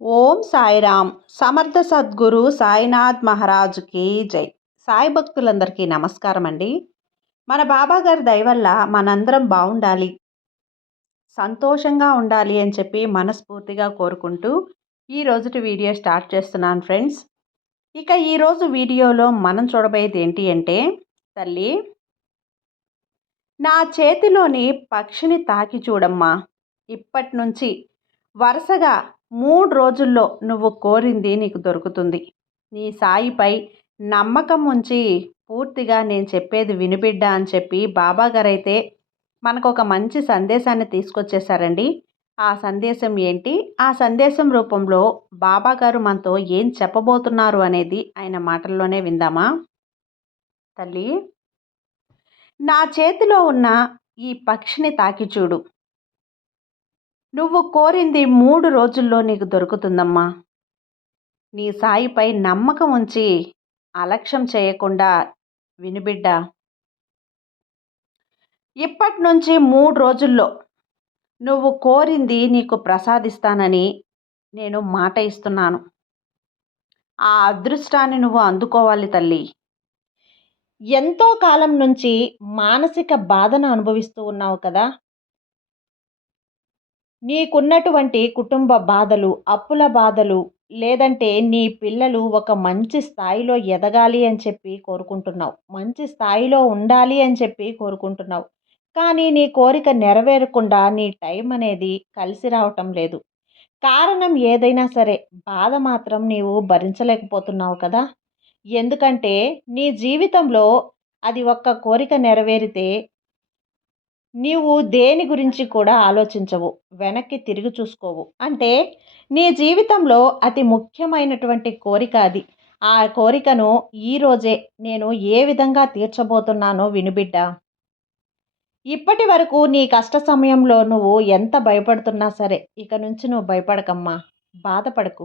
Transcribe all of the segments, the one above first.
ఓం సాయిరామ్. సమర్థ సద్గురు సాయినాథ్ మహారాజుకి జై. సాయి భక్తులందరికీ నమస్కారం అండి. మన బాబా గారి దయ వల్ల మనందరం బాగుండాలి, సంతోషంగా ఉండాలి అని చెప్పి మనస్ఫూర్తిగా కోరుకుంటూ ఈ రోజుటి వీడియో స్టార్ట్ చేస్తున్నాను ఫ్రెండ్స్. ఇక ఈరోజు వీడియోలో మనం చూడబోయేది ఏంటి అంటే, తల్లి నా చేతిలోని పక్షిని తాకి చూడమ్మా. ఇప్పటి నుంచి వరుసగా 3 రోజుల్లో నువ్వు కోరింది నీకు దొరుకుతుంది. నీ సాయిపై నమ్మకం ఉంచి పూర్తిగా నేను చెప్పేది వినిబిడ్డ అని చెప్పి బాబాగారైతే మనకు ఒక మంచి సందేశాన్ని తీసుకొచ్చేసారండి. ఆ సందేశం ఏంటి, ఆ సందేశం రూపంలో బాబాగారు మనతో ఏం చెప్పబోతున్నారు అనేది ఆయన మాటల్లోనే విందామా. తల్లి, నా చేతిలో ఉన్న ఈ పక్షిని తాకి చూడు. నువ్వు కోరింది 3 రోజుల్లో నీకు దొరుకుతుందమ్మా. నీ సాయిపై నమ్మకం ఉంచి అలక్ష్యం చేయకుండా వినుబిడ్డ. ఇప్పటి నుంచి 3 రోజుల్లో నువ్వు కోరింది నీకు ప్రసాదిస్తానని నేను మాట ఇస్తున్నాను. ఆ అదృష్టాన్ని నువ్వు అందుకోవాలి తల్లి. ఎంతో కాలం నుంచి మానసిక బాధను అనుభవిస్తూ ఉన్నావు కదా. నీకున్నటువంటి కుటుంబ బాధలు, అప్పుల బాధలు, లేదంటే నీ పిల్లలు ఒక మంచి స్థాయిలో ఎదగాలి అని చెప్పి కోరుకుంటున్నావు. మంచి స్థాయిలో ఉండాలి అని చెప్పి కోరుకుంటున్నావు. కానీ నీ కోరిక నెరవేరకుండా నీ టైం అనేది కలిసి రావటం లేదు. కారణం ఏదైనా సరే బాధ మాత్రం నీవు భరించలేకపోతున్నావు కదా. ఎందుకంటే నీ జీవితంలో అది ఒక్క కోరిక నెరవేరితే నీవు దేని గురించి కూడా ఆలోచించవు, వెనక్కి తిరిగి చూసుకోవు. అంటే నీ జీవితంలో అతి ముఖ్యమైనటువంటి కోరిక అది. ఆ కోరికను ఈరోజే నేను ఏ విధంగా తీర్చబోతున్నానో వినుబిడ్డ. ఇప్పటి వరకు నీ కష్ట సమయంలో నువ్వు ఎంత భయపడుతున్నా సరే ఇక నుంచి నువ్వు భయపడకమ్మా, బాధపడకు.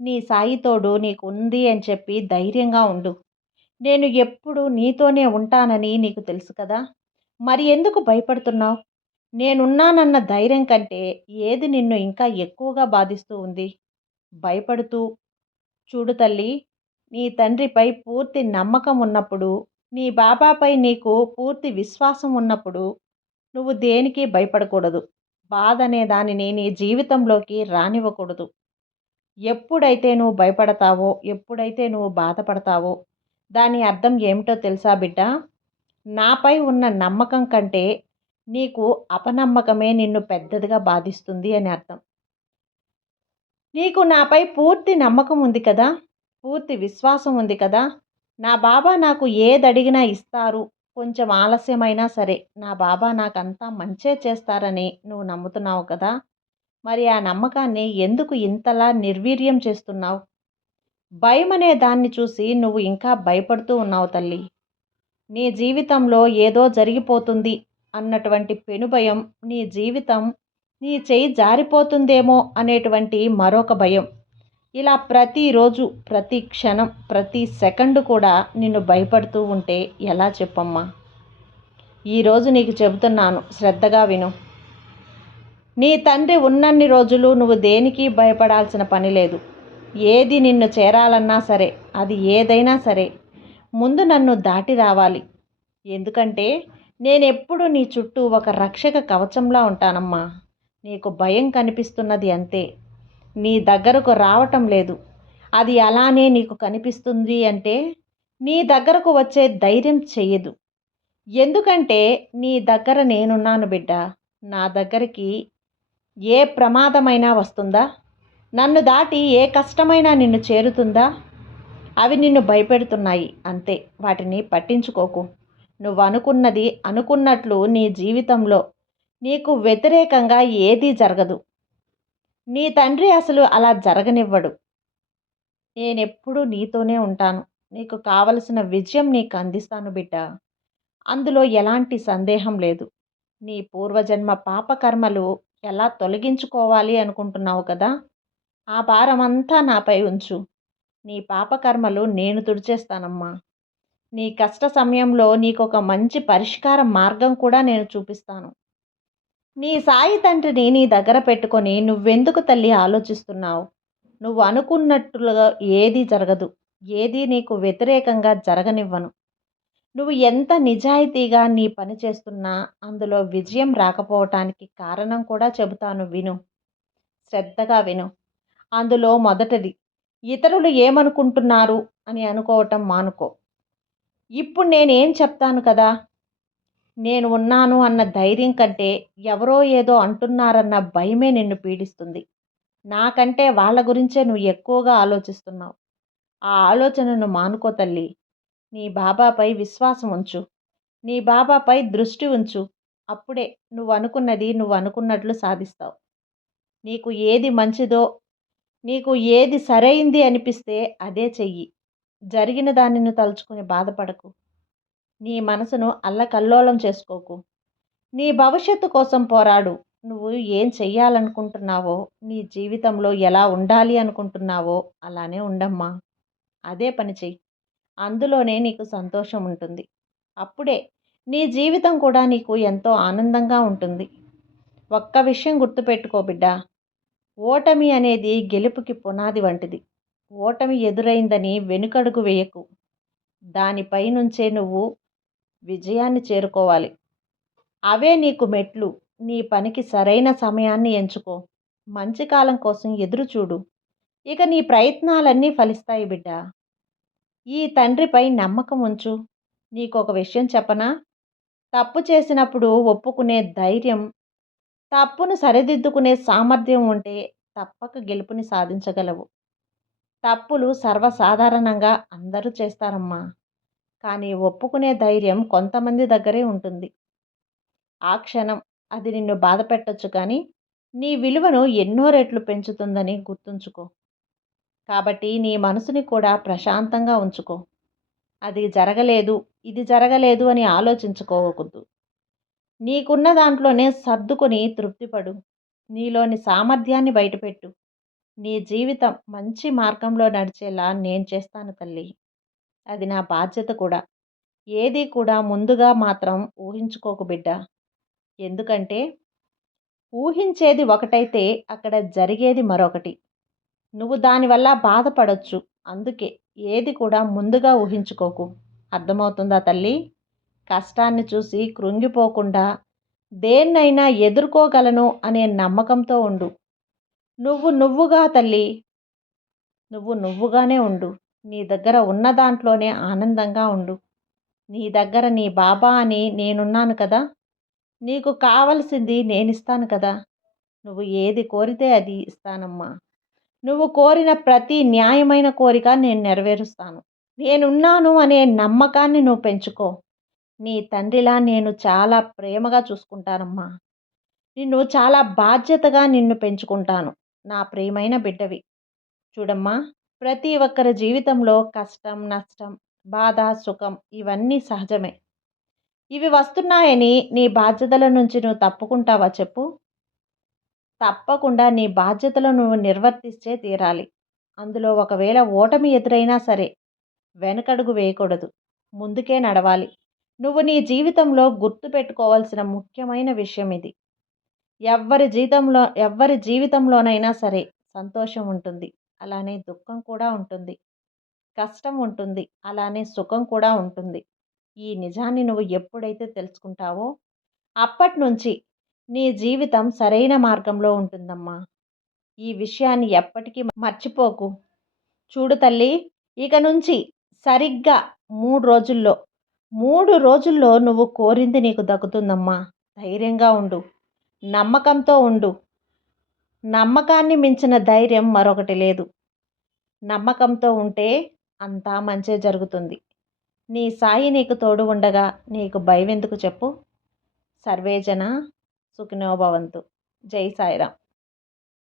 నీ సాయి తోడు నీకు ఉంది అని చెప్పి ధైర్యంగా ఉండు. నేను ఎప్పుడు నీతోనే ఉంటానని నీకు తెలుసు కదా. మరి ఎందుకు భయపడుతున్నావు? నేనున్నానన్న ధైర్యం కంటే ఏది నిన్ను ఇంకా ఎక్కువగా బాధిస్తూ ఉంది? భయపడుతూ చూడు తల్లి, నీ తండ్రిపై పూర్తి నమ్మకం ఉన్నప్పుడు, నీ బాబాపై నీకు పూర్తి విశ్వాసం ఉన్నప్పుడు నువ్వు దేనికి భయపడకూడదు. బాధ అనే దానిని నీ జీవితంలోకి రానివ్వకూడదు. ఎప్పుడైతే నువ్వు భయపడతావో, ఎప్పుడైతే నువ్వు బాధపడతావో దాని అర్థం ఏమిటో తెలుసా బిడ్డ? నాపై ఉన్న నమ్మకం కంటే నీకు అపనమ్మకమే నిన్ను పెద్దదిగా బాధిస్తుంది అని అర్థం. నీకు నాపై పూర్తి నమ్మకం ఉంది కదా, పూర్తి విశ్వాసం ఉంది కదా. నా బాబా నాకు ఏదడిగినా ఇస్తారు, కొంచెం ఆలస్యమైనా సరే నా బాబా నాకంతా మంచే చేస్తారని నువ్వు నమ్ముతున్నావు కదా. మరి ఆ నమ్మకాన్ని ఎందుకు ఇంతలా నిర్వీర్యం చేస్తున్నావు? భయం అనే దాన్ని చూసి నువ్వు ఇంకా భయపడుతూ ఉన్నావు తల్లి. నీ జీవితంలో ఏదో జరిగిపోతుంది అన్నటువంటి పెనుభయం, నీ జీవితం నీ చేయి జారిపోతుందేమో అనేటువంటి మరొక భయం. ఇలా ప్రతిరోజు, ప్రతి క్షణం, ప్రతి సెకండు కూడా నిన్ను భయపడుతూ ఉంటే ఎలా చెప్పమ్మా. ఈరోజు నీకు చెబుతున్నాను, శ్రద్ధగా విను. నీ తండ్రి ఉన్నన్ని రోజులు నువ్వు దేనికి భయపడాల్సిన పని లేదు. ఏది నిన్ను చేరాలన్నా సరే, అది ఏదైనా సరే ముందు నన్ను దాటి రావాలి. ఎందుకంటే నేనెప్పుడు నీ చుట్టూ ఒక రక్షక కవచంలా ఉంటానమ్మా. నీకు భయం కనిపిస్తున్నది అంతే, నీ దగ్గరకు రావటం లేదు. అది అలానే నీకు కనిపిస్తుంది అంటే నీ దగ్గరకు వచ్చే ధైర్యం చెయ్యదు. ఎందుకంటే నీ దగ్గర నేనున్నాను బిడ్డ. నా దగ్గరికి ఏ ప్రమాదమైనా వస్తుందా? నన్ను దాటి ఏ కష్టమైనా నిన్ను చేరుతుందా? అవి నిన్ను భయపెడుతున్నాయి అంతే, వాటిని పట్టించుకోకు. నువ్వు అనుకున్నది అనుకున్నట్లు నీ జీవితంలో నీకు వ్యతిరేకంగా ఏదీ జరగదు. నీ తండ్రి అసలు అలా జరగనివ్వడు. నేనెప్పుడూ నీతోనే ఉంటాను. నీకు కావలసిన విజయం నీకు అందిస్తాను బిడ్డ. అందులో ఎలాంటి సందేహం లేదు. నీ పూర్వజన్మ పాపకర్మలు ఎలా తొలగించుకోవాలి అనుకుంటున్నావు కదా. ఆ భారమంతా నాపై ఉంచు. నీ పాపకర్మలు నేను తుడిచేస్తానమ్మా. నీ కష్ట సమయంలో నీకొక మంచి పరిష్కార మార్గం కూడా నేను చూపిస్తాను. నీ సాయి తండ్రిని నీ దగ్గర పెట్టుకొని నువ్వెందుకు తల్లి ఆలోచిస్తున్నావు? నువ్వు అనుకున్నట్టుగా ఏదీ జరగదు. ఏదీ నీకు వ్యతిరేకంగా జరగనివ్వను. నువ్వు ఎంత నిజాయితీగా నీ పని చేస్తున్నా అందులో విజయం రాకపోవటానికి కారణం కూడా చెబుతాను విను. శ్రద్ధగా విను. అందులో మొదటిది, ఇతరులు ఏమనుకుంటున్నారు అని అనుకోవటం మానుకో. ఇప్పుడు నేనేం చెప్తాను కదా! నేను ఉన్నాను అన్న ధైర్యం కంటే ఎవరో ఏదో అంటున్నారన్న భయమే నిన్ను పీడిస్తుంది. నాకంటే వాళ్ళ గురించే నువ్వు ఎక్కువగా ఆలోచిస్తున్నావు. ఆ ఆలోచనను మానుకో తల్లి. నీ బాబాపై విశ్వాసం ఉంచు. నీ బాబాపై దృష్టి ఉంచు. అప్పుడే నువ్వు అనుకున్నది నువ్వు అనుకున్నట్లు సాధిస్తావు. నీకు ఏది మంచిదో, నీకు ఏది సరైంది అనిపిస్తే అదే చెయ్యి. జరిగిన దానిని తలుచుకుని బాధపడకు. నీ మనసును అల్లకల్లోలం చేసుకోకు. నీ భవిష్యత్తు కోసం పోరాడు. నువ్వు ఏం చెయ్యాలనుకుంటున్నావో, నీ జీవితంలో ఎలా ఉండాలి అనుకుంటున్నావో అలానే ఉండమ్మా. అదే పని చెయ్యి. అందులోనే నీకు సంతోషం ఉంటుంది. అప్పుడే నీ జీవితం కూడా నీకు ఎంతో ఆనందంగా ఉంటుంది. ఒక్క విషయం గుర్తుపెట్టుకో బిడ్డా. ఓటమి అనేది గెలుపుకి పునాది వంటిది. ఓటమి ఎదురైందని వెనుకడుగు వేయకు. దానిపై నుంచే నువ్వు విజయాన్ని చేరుకోవాలి. అవే నీకు మెట్లు. నీ పనికి సరైన సమయాన్ని ఎంచుకో. మంచి కాలం కోసం ఎదురు చూడు. ఇక నీ ప్రయత్నాలన్నీ ఫలిస్తాయి బిడ్డ. ఈ తండ్రిపై నమ్మకం ఉంచు. నీకొక విషయం చెప్పనా? తప్పు చేసినప్పుడు ఒప్పుకునే ధైర్యం, తప్పును సరిదిద్దుకునే సామర్థ్యం ఉంటే తప్పక గెలుపుని సాధించగలవు. తప్పులు సర్వసాధారణంగా అందరూ చేస్తారమ్మా. కానీ ఒప్పుకునే ధైర్యం కొంతమంది దగ్గరే ఉంటుంది. ఆ క్షణం అది నిన్ను బాధ పెట్టొచ్చు కానీ నీ విలువను ఎన్నో రెట్లు పెంచుతుందని గుర్తుంచుకో. కాబట్టి నీ మనసుని కూడా ప్రశాంతంగా ఉంచుకో. అది జరగలేదు, ఇది జరగలేదు అని ఆలోచించుకోవద్దు. నీకున్న దాంట్లోనే సర్దుకొని తృప్తిపడు. నీలోని సామర్థ్యాన్ని బయటపెట్టు. నీ జీవితం మంచి మార్గంలో నడిచేలా నేను చేస్తాను తల్లి. అది నా బాధ్యత కూడా. ఏది కూడా ముందుగా మాత్రం ఊహించుకోకు బిడ్డ. ఎందుకంటే ఊహించేది ఒకటైతే అక్కడ జరిగేది మరొకటి. నువ్వు దానివల్ల బాధపడొచ్చు. అందుకే ఏది కూడా ముందుగా ఊహించుకోకు. అర్థమవుతుందా తల్లి? కష్టాన్ని చూసి కృంగిపోకుండా దేన్నైనా ఎదుర్కోగలను అనే నమ్మకంతో ఉండు. నువ్వు నువ్వుగా తల్లి. నువ్వు నువ్వుగానే ఉండు. నీ దగ్గర ఉన్న దాంట్లోనే ఆనందంగా ఉండు. నీ దగ్గర నీ బాబా అని నేనున్నాను కదా! నీకు కావలసింది నేనిస్తాను కదా! నువ్వు ఏది కోరితే అది ఇస్తానమ్మా. నువ్వు కోరిన ప్రతి న్యాయమైన కోరిక నేను నెరవేరుస్తాను. నేనున్నాను అనే నమ్మకాన్ని నువ్వు పెంచుకో. నీ తండ్రిలా నేను చాలా ప్రేమగా చూసుకుంటానమ్మా. నిన్ను చాలా బాధ్యతగా నిన్ను పెంచుకుంటాను. నా ప్రియమైన బిడ్డవి. చూడమ్మా, ప్రతి ఒక్కరి జీవితంలో కష్టం, నష్టం, బాధ, సుఖం ఇవన్నీ సహజమే. ఇవి వస్తున్నాయని నీ బాధ్యతల నుంచి నువ్వు తప్పుకుంటావా చెప్పు? తప్పకుండా నీ బాధ్యతలు నువ్వు నిర్వర్తించే తీరాలి. అందులో ఒకవేళ ఓటమి ఎదురైనా సరే వెనకడుగు వేయకూడదు. ముందుకే నడవాలి. నువ్వు నీ జీవితంలో గుర్తుపెట్టుకోవాల్సిన ముఖ్యమైన విషయం ఇది. ఎవ్వరి జీవితంలోనైనా సరే సంతోషం ఉంటుంది. అలానే దుఃఖం కూడా ఉంటుంది. కష్టం ఉంటుంది. అలానే సుఖం కూడా ఉంటుంది. ఈ నిజాన్ని నువ్వు ఎప్పుడైతే తెలుసుకుంటావో అప్పటినుంచి నీ జీవితం సరైన మార్గంలో ఉంటుందమ్మా. ఈ విషయాన్ని ఎప్పటికీ మర్చిపోకు. చూడు తల్లి, ఇక నుంచి సరిగ్గా 3 రోజుల్లో 3 రోజుల్లో నువ్వు కోరింది నీకు దక్కుతుందమ్మా. ధైర్యంగా ఉండు. నమ్మకంతో ఉండు. నమ్మకాన్ని మించిన ధైర్యం మరొకటి లేదు. నమ్మకంతో ఉంటే అంతా మంచే జరుగుతుంది. నీ సాయి నీకు తోడు ఉండగా నీకు భయం ఎందుకు చెప్పు? సర్వేజన సుఖినో భవంతు. జై సాయిరాం.